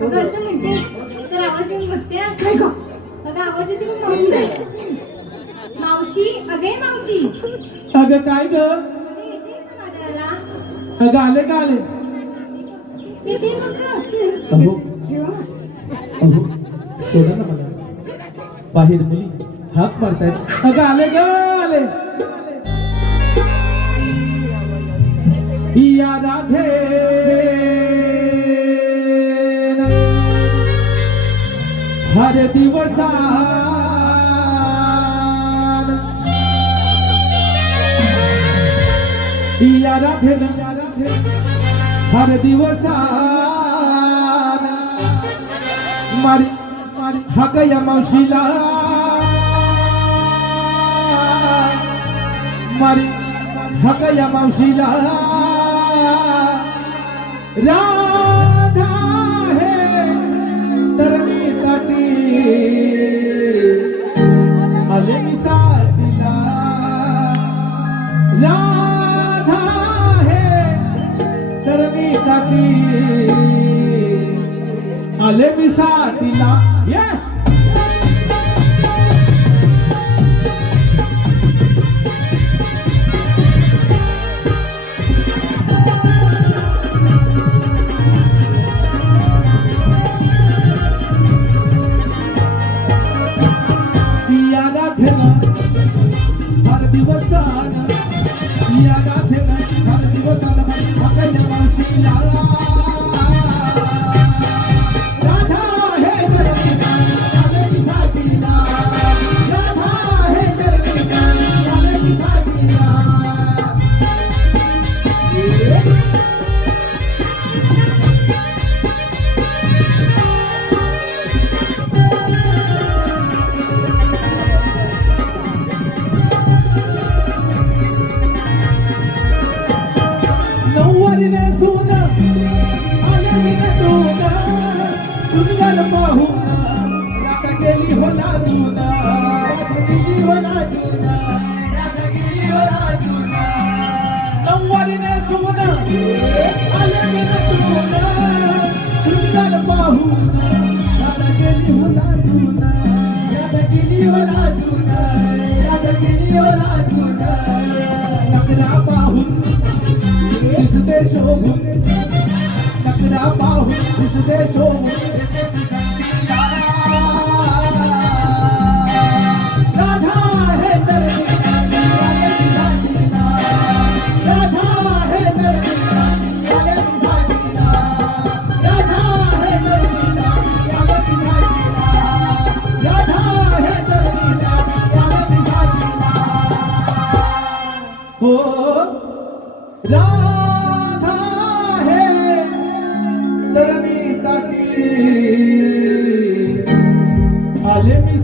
अगं असं म्हणते तर आवाज येऊन बघते. अगं आवाज येते मग मावशी. मावशी अगे मावशी. अगं काय ग? अगं येते ना बाजाराला. अगं आले का आले? येते मग. अहो अहो सोडा ना मला. बाहेर मुली हाक मारतायत. अगं आले ग आले. या राधे हर दिवसा या राधे हर दिवसा मारी हाक या मावशीला मारी हाक या मावशीला. राधा है तरणी काठी आले मी साथीला. राधा है तरणी काठी आले मी साथीला. हर दिवसाना या गाठेला हर दिवसाना हाकल्या मावशीला. राधा हे तरणी आले मी साथीला. राधा हे तरणी आले मी साथीला. नऊवारीने सोन आले मी नटून सुंदर पाहून राधा गेली हो लाजून. नऊवारीने सोन आले मी नटून सुंदर पाहून राधा गेली हो लाजून. नकरा पाहून दिसते शोभून नकरा पाहून दिसते शोभून. राधा हे तरणी आले मी साथीला. राधा हे तरणी आले मी साथीला. राधा हे तरणी आले मी साथीला. राधा हे तरणी आले मी साथीला. हो राधा है तरणी काठी आले मी